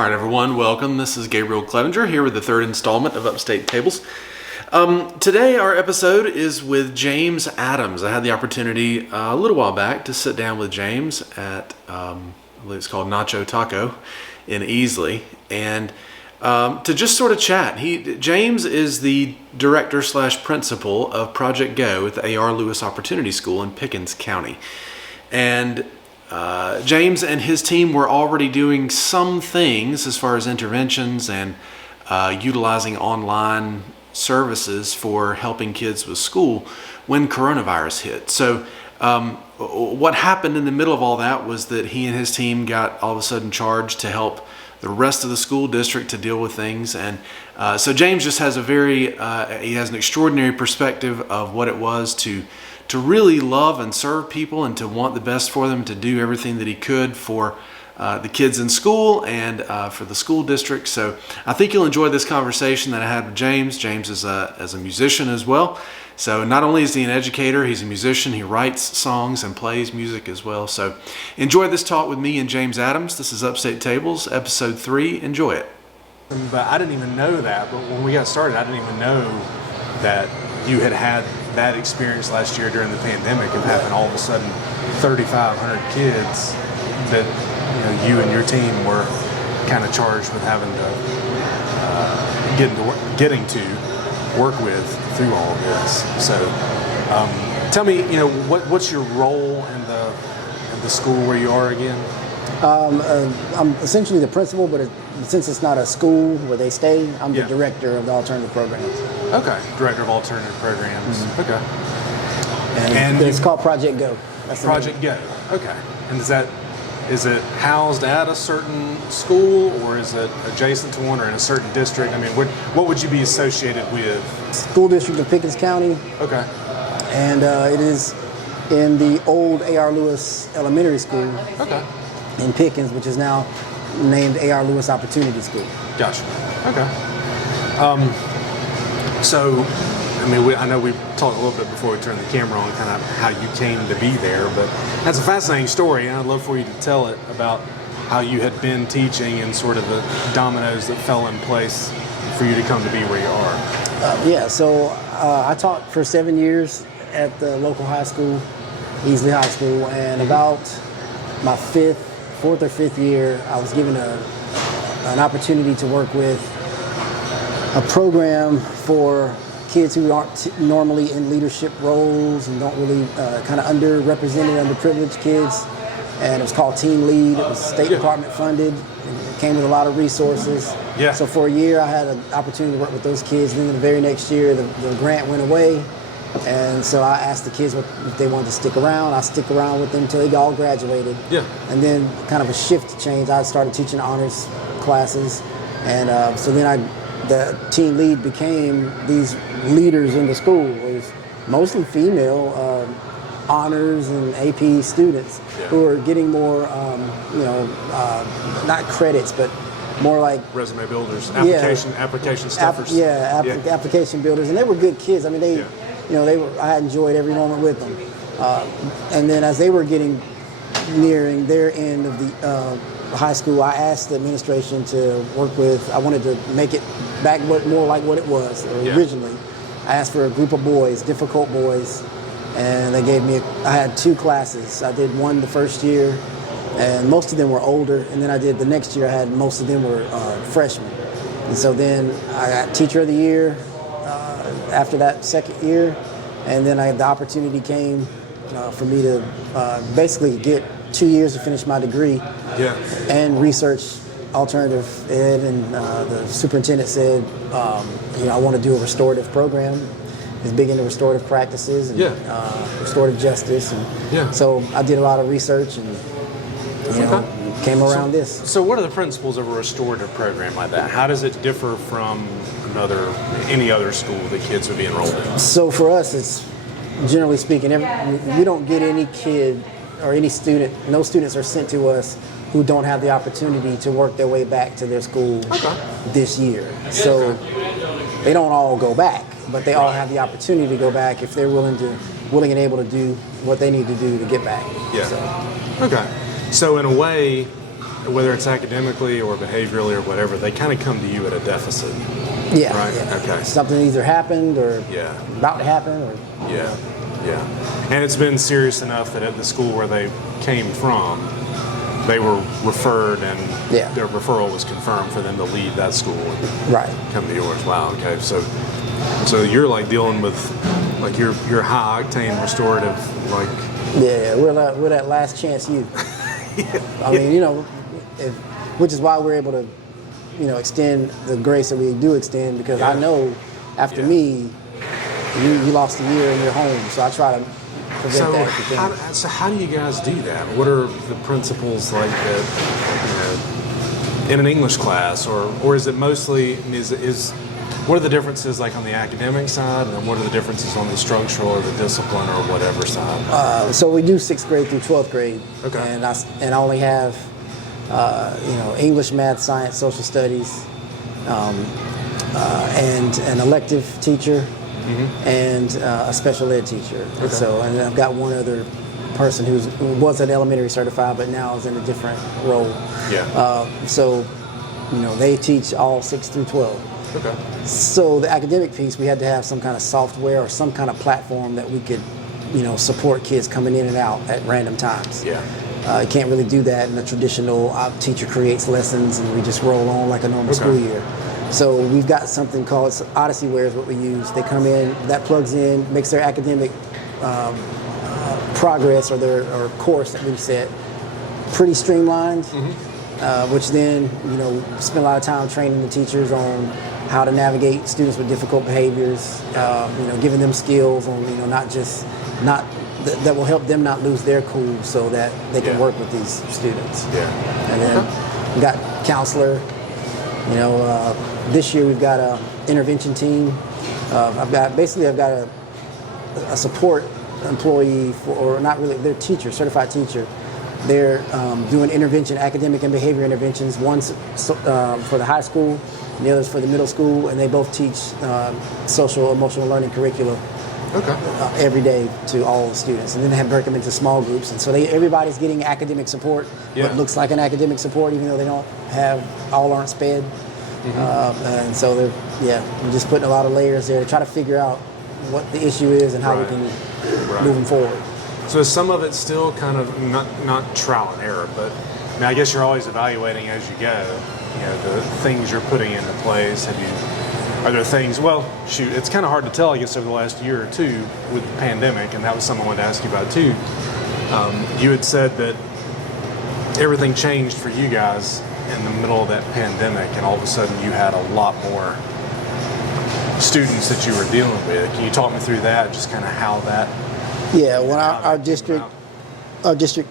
All right, everyone, welcome. This is Gabriel Clevenger here with the third installment of Upstate Tables. Today, our episode is with James Adams. I had the opportunity a little while back to sit down with James at, I believe it's called Nacho Taco in Easley, and to just sort of chat. James is the director/principal of Project Go at the A.R. Lewis Opportunity School in Pickens County. And James and his team were already doing some things as far as interventions and utilizing online services for helping kids with school when coronavirus hit. So what happened in the middle of all that was that he and his team got all of a sudden charged to help the rest of the school district to deal with things. And so James just has he has an extraordinary perspective of what it was to really love and serve people and to want the best for them, to do everything that he could for the kids in school and for the school district. So I think you'll enjoy this conversation that I had with James. James is a musician as well. So not only is he an educator, he's a musician. He writes songs and plays music as well. So enjoy this talk with me and James Adams. This is Upstate Tables, episode 3. Enjoy it. But I didn't even know that. But when we got started, I didn't even know that you had that experience last year during the pandemic of having all of a sudden 3,500 kids that you and your team were kind of charged with having to getting to work with through all of this. So tell me, what's your role in the school where you are again? I'm essentially the principal, but since it's not a school where they stay, I'm the director of the alternative programs. Okay, director of alternative programs. Mm-hmm. Okay. And it's called Project Go. That's Project Go. Okay. And is it housed at a certain school, or is it adjacent to one, or in a certain district? I mean, what would you be associated with? School district of Pickens County. Okay. And it is in the old A.R. Lewis Elementary School. Okay. In Pickens, which is now named A.R. Lewis Opportunity School. Gotcha. Okay. So, I know we talked a little bit before we turned the camera on, kind of how you came to be there, but that's a fascinating story, and I'd love for you to tell it about how you had been teaching and sort of the dominoes that fell in place for you to come to be where you are. So I taught for 7 years at the local high school, Easley High School, and about my fourth or fifth year, I was given an opportunity to work with a program for kids who aren't normally in leadership roles and don't really kind of underrepresented, underprivileged kids. And it was called Team Lead. It was State Department funded. It came with a lot of resources. Yeah. So for a year, I had an opportunity to work with those kids. And then the very next year, the grant went away. And so I asked the kids if they wanted to stick around. I stick around with them until they all graduated. Yeah. And then kind of a shift changed. I started teaching honors classes. And so then the team lead became these leaders in the school. It was mostly female honors and AP students who are getting more, not credits, but more like resume builders, application stuffers. Application builders, and they were good kids. I mean, I enjoyed every moment with them. And then as they were nearing their end of the high school, I asked the administration to work with. I wanted to make it back more like what it was originally. I asked for a group of boys, difficult boys, and they gave me. I had 2 classes. I did one the first year, and most of them were older. And then I did the next year. Most of them were freshmen. And so then I got Teacher of the Year after that second year, and then the opportunity came for me to basically get 2 years to finish my degree and research alternative ed, and the superintendent said, I want to do a restorative program. He's big into restorative practices and restorative justice, and so I did a lot of research and came around this. So what are the principles of a restorative program like that? How does it differ from any other school that kids would be enrolled in? So for us, it's generally speaking, we don't get any kid or any student, no students are sent to us who don't have the opportunity to work their way back to their school this year. So they don't all go back, but they all have the opportunity to go back if they're willing and able to do what they need to do to get back. Yeah. So in a way, whether it's academically or behaviorally or whatever, they kind of come to you at a deficit. Yeah. Right? Yeah. Okay. Something either happened or Yeah. about to happen or. Yeah. Yeah. And it's been serious enough that at the school where they came from, they were referred and Yeah. their referral was confirmed for them to leave that school and Right. come to yours. Wow. Okay. So you're like dealing with like your high octane restorative, like. Yeah, we're that last chance youth. I mean, which is why we're able to, extend the grace that we do extend, because I know after me, you lost a year in your home, so I try to prevent that. If you can. So how do you guys do that? What are the principles like that, in an English class, or is it mostly what are the differences like on the academic side, and then what are the differences on the structural or the discipline or whatever side? So we do 6th grade through 12th grade, Okay. and I only have English, math, science, social studies, and an elective teacher, and a special ed teacher. Okay. So, and I've got one other person who was an elementary certified, but now is in a different role. Yeah. So, they teach all 6 through 12. Okay. So the academic piece, we had to have some kind of software or some kind of platform that we could, support kids coming in and out at random times. Yeah. You can't really do that in a traditional teacher creates lessons and we just roll on like a normal school year. So we've got something called Odysseyware is what we use. They come in, that plugs in, makes their academic progress or their course that we've set pretty streamlined, which then, spend a lot of time training the teachers on how to navigate students with difficult behaviors, giving them skills on, that will help them not lose their cool so that they can work with these students. Yeah. And then we got counselor. This year we've got a intervention team. I've got a support employee or not really, they're teacher, certified teacher. They're doing intervention, academic and behavior interventions. One's for the high school, and the other's for the middle school, and they both teach social emotional learning curricula every day to all the students. And then they have break them into small groups, and so everybody's getting academic support, what looks like an academic support, even though they don't aren't sped. And so we're just putting a lot of layers there to try to figure out what the issue is and how we can move them forward. So is some of it still kind of not trial and error, but I guess you're always evaluating as you go. The things you're putting into place. Are there things? Well, shoot, it's kind of hard to tell. I guess over the last year or two with the pandemic, and that was something I wanted to ask you about too. You had said that everything changed for you guys in the middle of that pandemic, and all of a sudden you had a lot more students that you were dealing with. Can you talk me through that? Just kind of how that. Yeah, when our district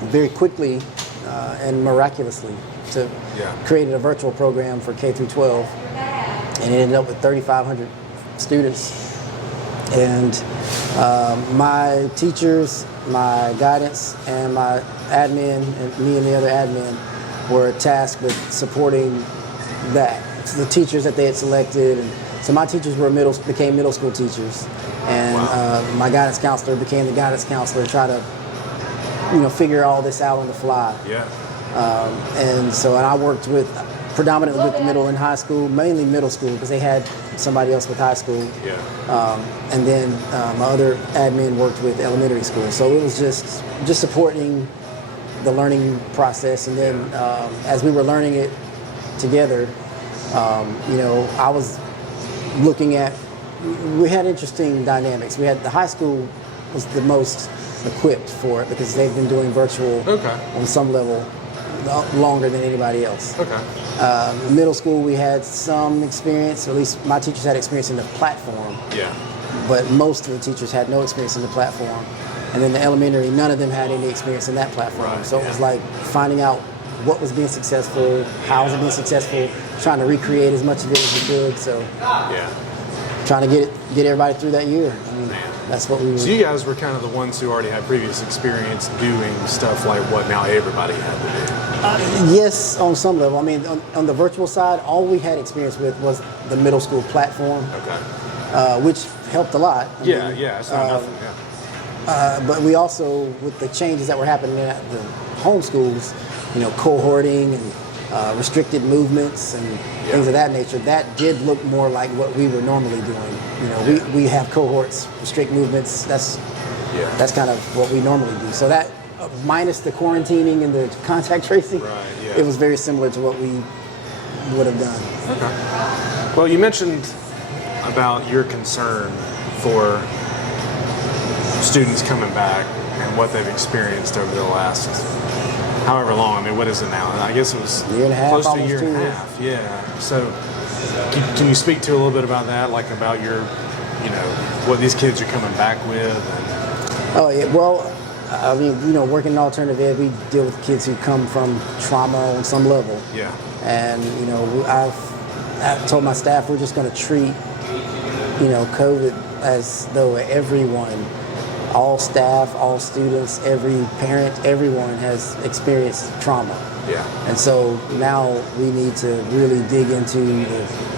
very quickly and miraculously created a virtual program for K through 12, and it ended up with 3,500 students. And my teachers, my guidance, and my admin, and me and the other admin were tasked with supporting that. So the teachers that they had selected, and so my teachers became middle school teachers, and my guidance counselor became the guidance counselor. Try to, figure all this out on the fly. Yeah. And I worked predominantly with middle and high school, mainly middle school because they had somebody else with high school. Yeah. And then my other admin worked with elementary school. So it was just supporting the learning process. And then as we were learning it together, I was looking at, we had interesting dynamics. The high school was the most equipped for it because they've been doing virtual on some level longer than anybody else. Middle school, we had some experience, or at least my teachers had experience in the platform. Yeah. But most of the teachers had no experience in the platform. And then the elementary, none of them had any experience in that platform. Right, so it was like finding out what was being successful, how was it being successful, trying to recreate as much of it as we could. So trying to get everybody through that year. I mean, that's what we were. So you guys were kind of the ones who already had previous experience doing stuff like what now everybody had to do. Yes, on some level. I mean, on the virtual side, all we had experience with was the middle school platform, which helped a lot. I mean, it's not nothing. But we also, with the changes that were happening at the home schools, cohorting and restricted movements and things of that nature, that did look more like what we were normally doing. We have cohorts, restrict movements. That's kind of what we normally do. So that minus the quarantining and the contact tracing, it was very similar to what we would have done. Okay. Well, you mentioned about your concern for students coming back and what they've experienced over the last however long. I mean, what is it now? I guess it was year and a half, close to a almost year 2 and a years. half. Yeah. So can you speak to a little bit about that, like about your, what these kids are coming back with? Oh, yeah. Well, I mean, working in alternative ed, we deal with kids who come from trauma on some level. Yeah. And, I've told my staff we're just going to treat, COVID as though everyone, all staff, all students, every parent, everyone has experienced trauma. Yeah. And so now we need to really dig into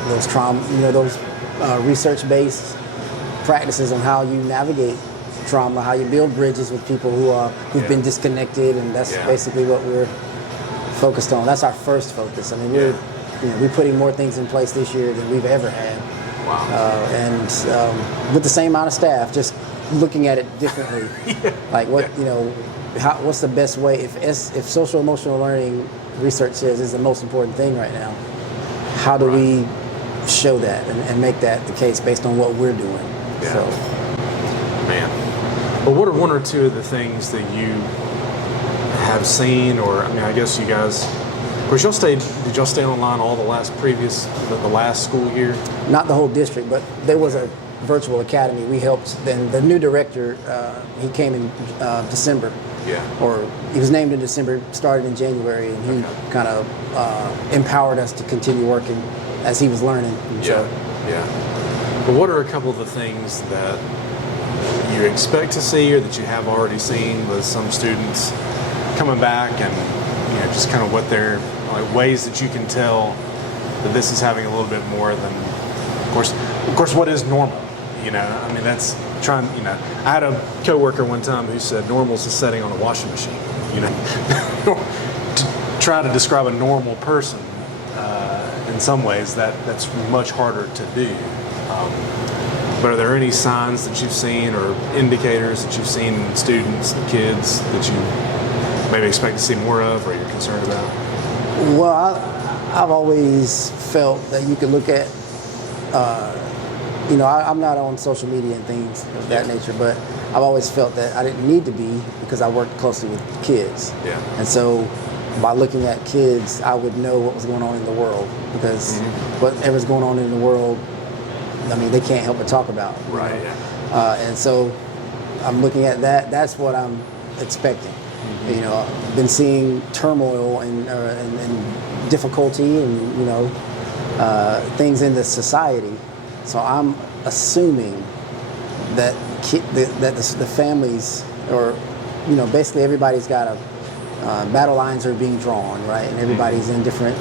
those trauma, those research-based practices on how you navigate trauma, how you build bridges with people who've been disconnected, and that's basically what we're focused on. That's our first focus. I mean, we're putting more things in place this year than we've ever had. Wow. And with the same amount of staff, just looking at it differently. Like what's the best way? If social emotional learning research says is the most important thing right now, how do we show that and make that the case based on what we're doing? Yeah. So, man. But what are one or two of the things that you have seen, or I guess you guys, of course, did y'all stay online all the last school year? not the whole district, but there was a virtual academy. We helped. Then the new director, he came in December. Yeah. Or he was named in December, started in January, and he kind of empowered us to continue working as he was learning. Yeah. But what are a couple of the things that you expect to see or that you have already seen with some students coming back, and just kind of what they're like, ways that you can tell that this is having a little bit more than, of course, what is normal? That's trying. I had a coworker one time who said normal is the setting on a washing machine. To try to describe a normal person, in some ways that's much harder to do. But are there any signs that you've seen or indicators that you've seen in students and kids that you maybe expect to see more of, or you're concerned about? Well, I've always felt that you could look at, I'm not on social media and things of that nature, but I've always felt that I didn't need to be because I worked closely with kids. Yeah. And so by looking at kids, I would know what was going on in the world, because whatever's going on in the world, they can't help but talk about. Right. Yeah. And so I'm looking at that. That's what I'm expecting. I've been seeing turmoil and difficulty and things in the society. So I'm assuming that the families, or basically everybody's got a battle lines are being drawn, right, and everybody's in different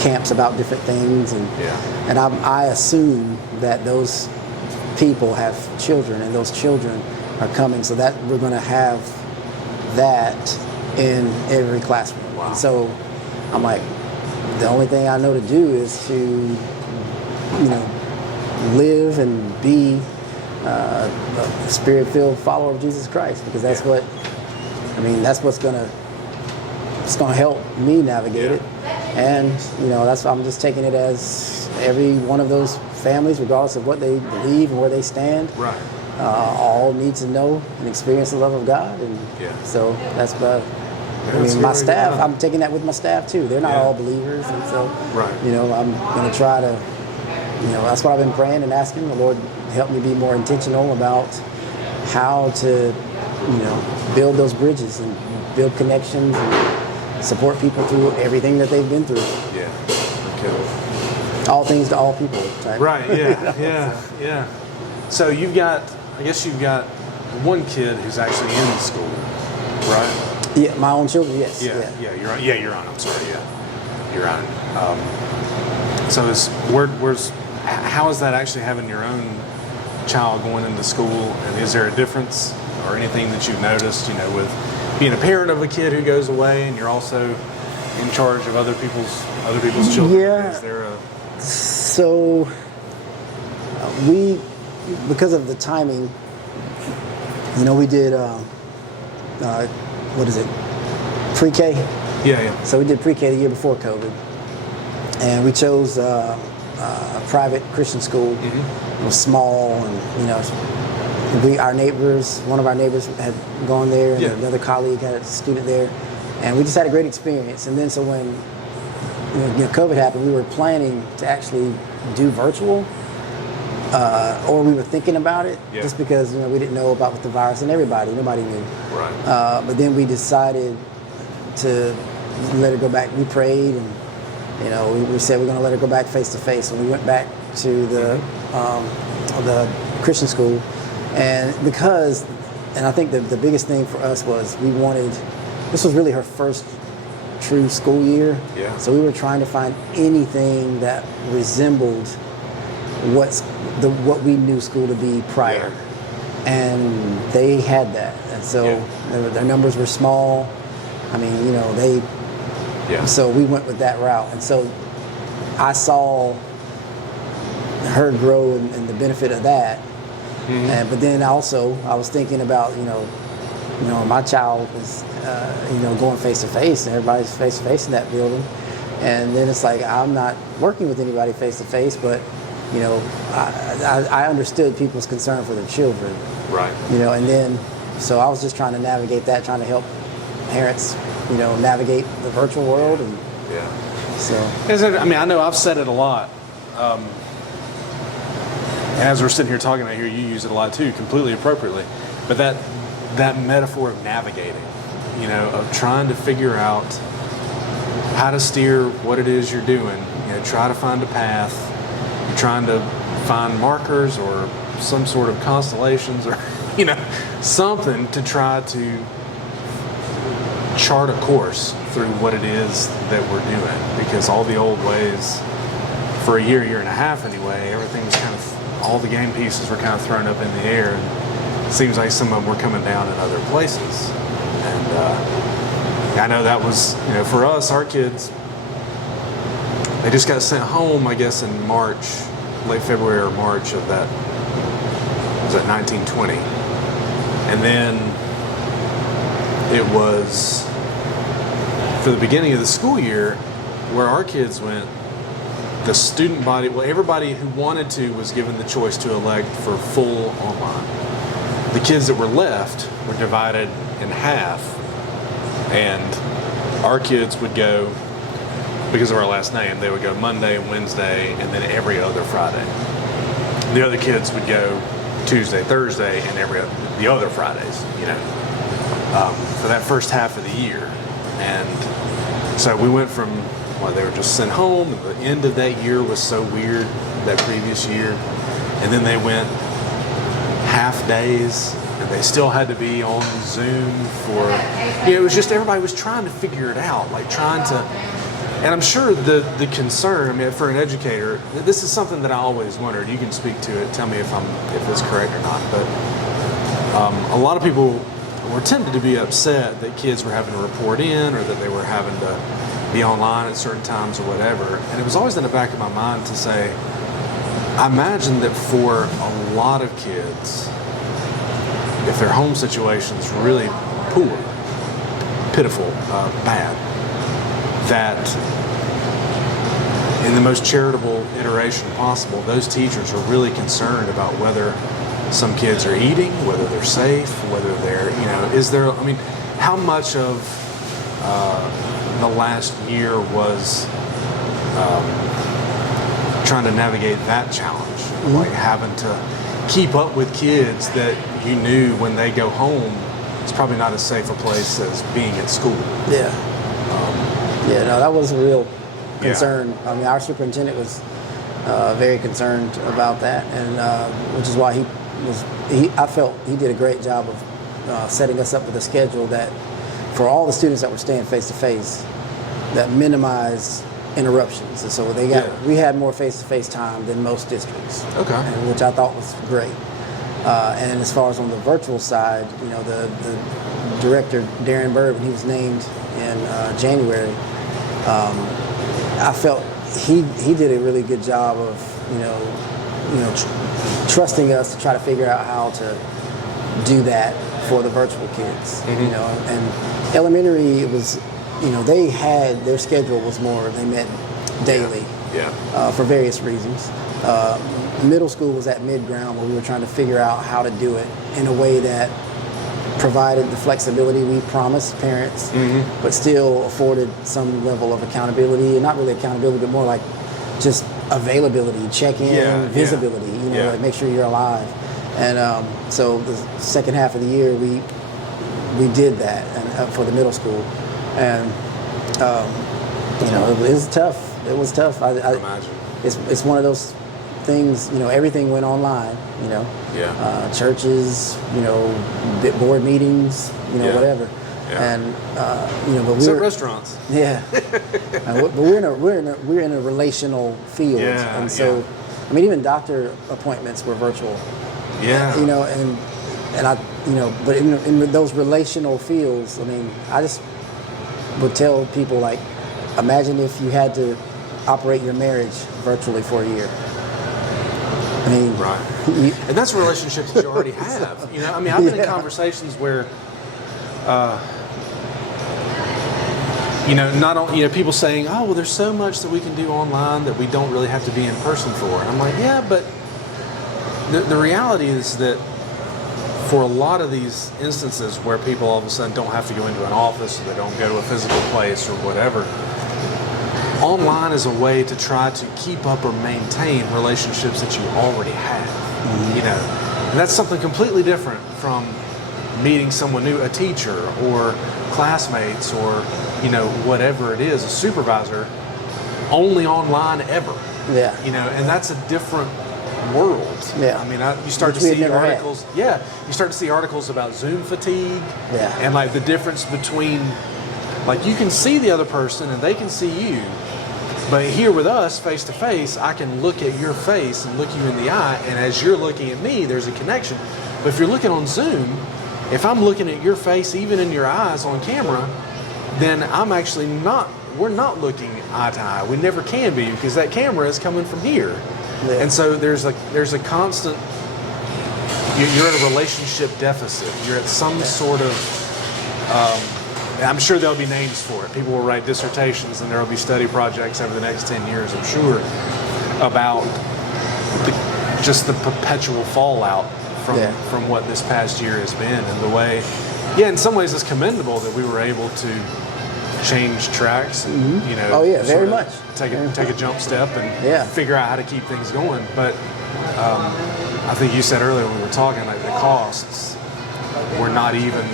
camps about different things, and I assume that those people have children, and those children are coming, so that we're going to have that in every classroom. Wow. So I'm like, the only thing I know to do is to live and be a spirit-filled follower of Jesus Christ, because that's that's what's going to help me navigate it. And that's why I'm just taking it as every one of those families, regardless of what they believe and where they stand, all need to know and experience the love of God. And so that's what my staff, I'm taking that with my staff too. They're not all believers, and so I'm going to try to, that's what I've been praying and asking the Lord, help me be more intentional about how to build those bridges and build connections and support people through everything that they've been through. Yeah. Okay. All things to all people. Type. Right. Yeah. Yeah. So you've got one kid who's actually in the school, right? Yeah, my own children. Yes. Yeah. You're on. Yeah, you're on. I'm sorry. Yeah, you're on. So how is that actually having your own child going into school? And is there a difference or anything that you've noticed, with being a parent of a kid who goes away, and you're also in charge of other people's children? Yeah. Is there a So we, because of the timing, we did what is it, pre-K. Yeah. So we did pre-K the year before COVID, and we chose a private Christian school. It was small, and our neighbors, one of our neighbors had gone there, and another colleague had a student there, and we just had a great experience. And then so when COVID happened, we were planning to actually do virtual, or we were thinking about it, just because we didn't know about the virus, and nobody knew. Right. But then we decided to let it go back. We prayed, and we said we're going to let it go back face to face. And we went back to the Christian school, and I think the biggest thing for us was this was really her first true school year. Yeah. So we were trying to find anything that resembled what we knew school to be prior. Yeah. And they had that. And so their numbers were small. I mean, so we went with that route. And so I saw her grow and the benefit of that. Mm-hmm. But then also I was thinking about, my child was, going face to face, and everybody's face to face in that building. And then it's like, I'm not working with anybody face to face, but, I understood people's concern for their children. Right. And then, so I was just trying to navigate that, trying to help parents, navigate the virtual world. And so. I know I've said it a lot. And as we're sitting here talking, I hear you use it a lot too, completely appropriately. But that metaphor of navigating, of trying to figure out how to steer what it is you're doing, try to find a path. You're trying to find markers or some sort of constellations or, something to try to chart a course through what it is that we're doing. Because all the old ways, for a year and a half anyway, everything was all the game pieces were kind of thrown up in the air. And it seems like some of them were coming down in other places. And I know that was, for us, our kids, they just got sent home, I guess, in March, late February or March of that, was that 1920. And then it was, for the beginning of the school year, where our kids went, the student body, everybody who wanted to was given the choice to elect for full online. The kids that were left were divided in half, and our kids would go, because of our last name, they would go Monday, Wednesday, and then every other Friday. The other kids would go Tuesday, Thursday, and the other Fridays, for that first half of the year. And so we went from, they were just sent home, and the end of that year was so weird, that previous year. And then they went half days, and they still had to be on Zoom for, it was just, everybody was trying to figure it out, and I'm sure the concern, for an educator, this is something that I always wondered. You can speak to it, tell me if it's correct or not, but a lot of people were tempted to be upset that kids were having to report in, or that they were having to be online at certain times or whatever. And it was always in the back of my mind to say, I imagine that for a lot of kids, if their home situation's really poor, pitiful, bad, that in the most charitable iteration possible, those teachers are really concerned about whether some kids are eating, whether they're safe, whether they're, how much of the last year was trying to navigate that challenge, like having to keep up with kids that you knew when they go home, it's probably not as safe a place as being at school. That was a real concern. Our superintendent was very concerned about that, and which is why I felt he did a great job of setting us up with a schedule that, for all the students that were staying face to face, that minimized interruptions. And so we had more face to face time than most districts. Okay. And which I thought was great. And as far as on the virtual side, the director, Darren Bird, when he was named in January, I felt he did a really good job of trusting us to try to figure out how to do that for the virtual kids. And elementary, it was, they had, their schedule was more, they met daily. For various reasons. Middle school was at mid-ground where we were trying to figure out how to do it in a way that provided the flexibility we promised parents, but still afforded some level of accountability, and not really accountability, but more like just availability, check-in, visibility, like make sure you're alive. And so the second half of the year, we did that for the middle school. And, it was tough. It was tough. I imagine. It's one of those things, everything went online, churches, board meetings, whatever. And, but we're restaurants. Yeah. But we're in a relational field. And so, I mean, even doctor appointments were virtual. And I, but in those relational fields, I mean, I just would tell people, like, imagine if you had to operate your marriage virtually for a year. I mean, and that's relationships that you already have. I mean, I've been in conversations where, not only, people saying, "Oh, well, there's so much that we can do online that we don't really have to be in person for." And I'm like, yeah, but the reality is that for a lot of these instances where people all of a sudden don't have to go into an office, or they don't go to a physical place or whatever, online is a way to try to keep up or maintain relationships that you already have. And that's something completely different from meeting someone new, a teacher or classmates or whatever it is, a supervisor, only online ever. And that's a different world. I mean, you start to see articles. You start to see articles about Zoom fatigue. And like the difference between, like, you can see the other person and they can see you, but here with us face to face, I can look at your face and look you in the eye, and as you're looking at me, there's a connection. But if you're looking on Zoom, if I'm looking at your face, even in your eyes on camera, then I'm actually we're not looking eye to eye. We never can be, because that camera is coming from here. And so there's a constant, you're at a relationship deficit. You're at some sort of, I'm sure there'll be names for it. People will write dissertations and there will be study projects over the next 10 years, I'm sure, about just the perpetual fallout from what this past year has been, and the way, in some ways it's commendable that we were able to change tracks and, very much. Take a jump step and figure out how to keep things going. But I think you said earlier when we were talking, like, the costs, we're not even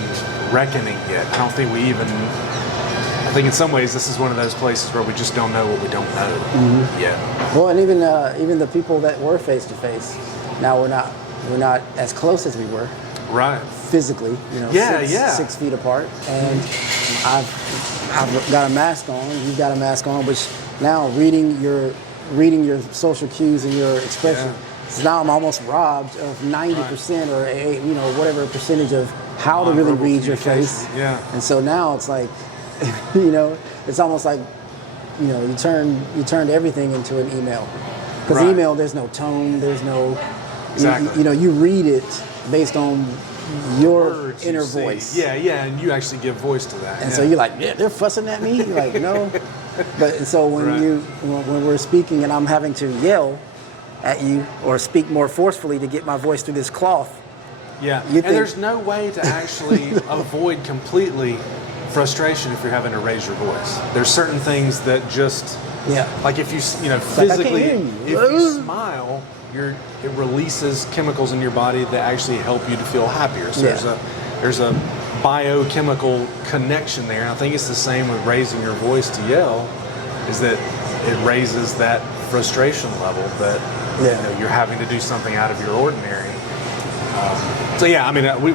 reckoning yet. I don't think I think in some ways this is one of those places where we just don't know what we don't know yet. Well, and even the people that were face to face, now we're not as close as we were. Physically, 6 feet apart, and I've got a mask on. You've got a mask on, which now reading your social cues and your expression. So now I'm almost robbed of 90% or whatever percentage of how to really read your face. And so now it's like, it's almost like, you turned everything into an email. Because email, there's no tone, there's no, you read it based on your words inner voice. And you actually give voice to that. And so you're like, they're fussing at me? You're like, no. But so when we're speaking and I'm having to yell at you or speak more forcefully to get my voice through this cloth. And there's no way to actually avoid completely frustration if you're having to raise your voice. There's certain things that just, like if you physically, if you smile, it releases chemicals in your body that actually help you to feel happier. So there's a biochemical connection there. And I think it's the same with raising your voice to yell, is that it raises that frustration level that you're having to do something out of your ordinary.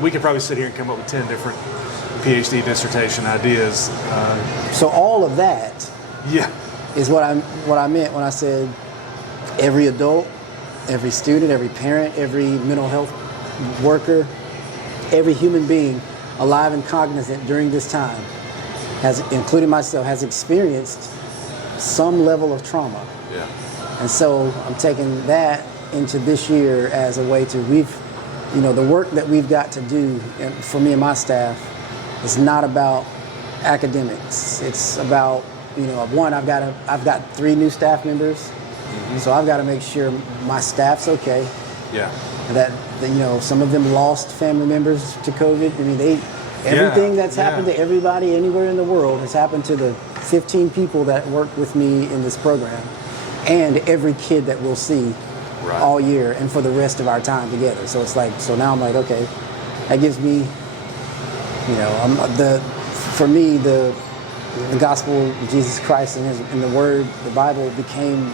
We could probably sit here and come up with 10 different PhD dissertation ideas. So all of that is what I meant when I said every adult, every student, every parent, every mental health worker, every human being alive and cognizant during this time, including myself, has experienced some level of trauma. Yeah. And so I'm taking that into this year as a way to, the work that we've got to do, and for me and my staff, is not about academics. It's about, one, I've got 3 new staff members, so I've got to make sure my staff's okay. Yeah. That some of them lost family members to COVID. I mean, everything that's happened to everybody anywhere in the world has happened to the 15 people that work with me in this program, and every kid that we'll see all year and for the rest of our time together. So it's like, so now I'm like, okay, that gives me, for me, the gospel of Jesus Christ and the Word, the Bible became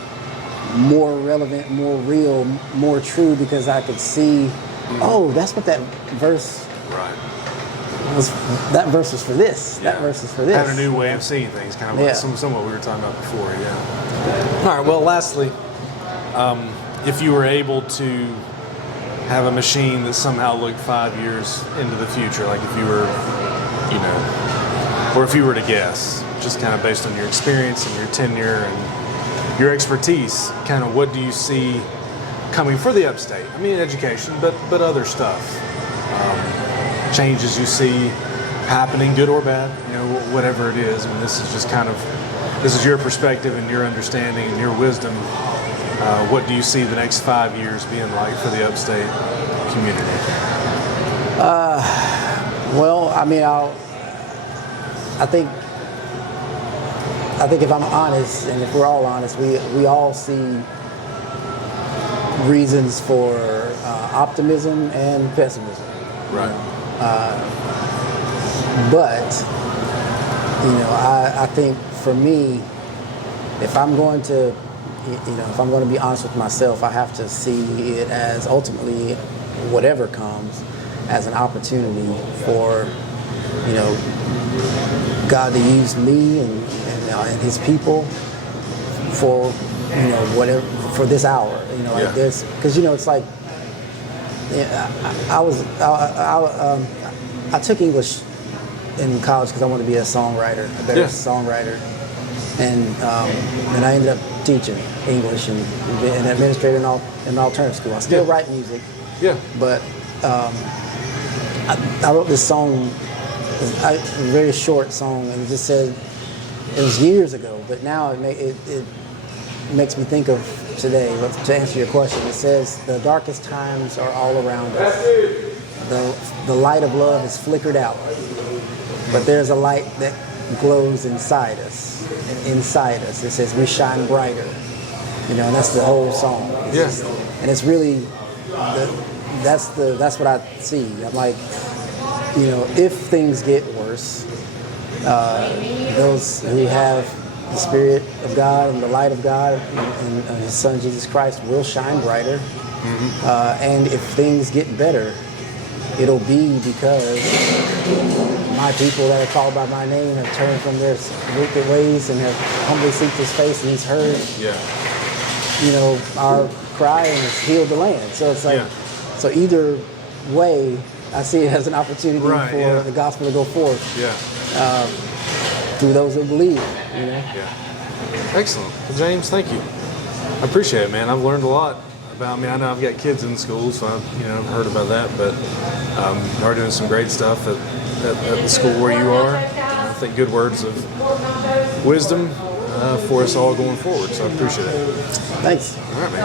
more relevant, more real, more true, because I could see, oh, that's what that verse was. That verse was for this. That verse is for this. Had a new way of seeing things, kind of like some what we were talking about before. Yeah. All right. Well, lastly, if you were able to have a machine that somehow looked 5 years into the future, like if you were, or if you were to guess, just kind of based on your experience and your tenure and your expertise, kind of what do you see coming for the Upstate? I mean, education, but other stuff. Changes you see happening, good or bad, whatever it is. I mean, this is just this is your perspective and your understanding and your wisdom. What do you see the next 5 years being like for the Upstate community? Well, I mean, I think if I'm honest, and if we're all honest, we all see reasons for optimism and pessimism. Right. But I think for me, if I'm going to be honest with myself, I have to see it as ultimately whatever comes as an opportunity for God to use me and His people for whatever, for this hour, like this, because it's like I took English in college because I wanted to be a songwriter, a better songwriter, and I ended up teaching English and administrator in an alternative school. I still write music, but I wrote this song, a very short song, and it just said, it was years ago, but now it makes me think of today. To answer your question, it says, the darkest times are all around us. The light of love is flickered out, but there's a light that glows inside us. Inside us, it says, we shine brighter. And that's the whole song. And it's really, that's what I see. I'm like, if things get worse, those who have the Spirit of God and the light of God and His Son Jesus Christ will shine brighter. And if things get better, it'll be because my people that are called by my name have turned from their wicked ways and have humbly seeked His face, and He's heard our cry and has healed the land. So it's like, so either way, I see it as an opportunity for the gospel to go forth through those who believe. Excellent. Well, James, thank you. I appreciate it, man. I've learned a lot about. I know I've got kids in school, so I've heard about that. But you are doing some great stuff at the school where you are. I think good words of wisdom for us all going forward. So I appreciate it. Thanks. All right, man.